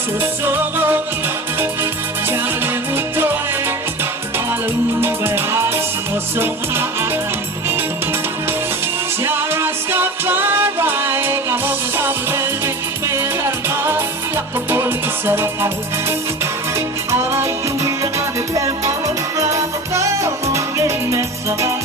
susumong Jalimutoy Alubay at sumusungan Rastafari Kamong sabihin Pilar mo Lakapul kisarakaw Ang duwi ang anipemo Nakapamong gay mesara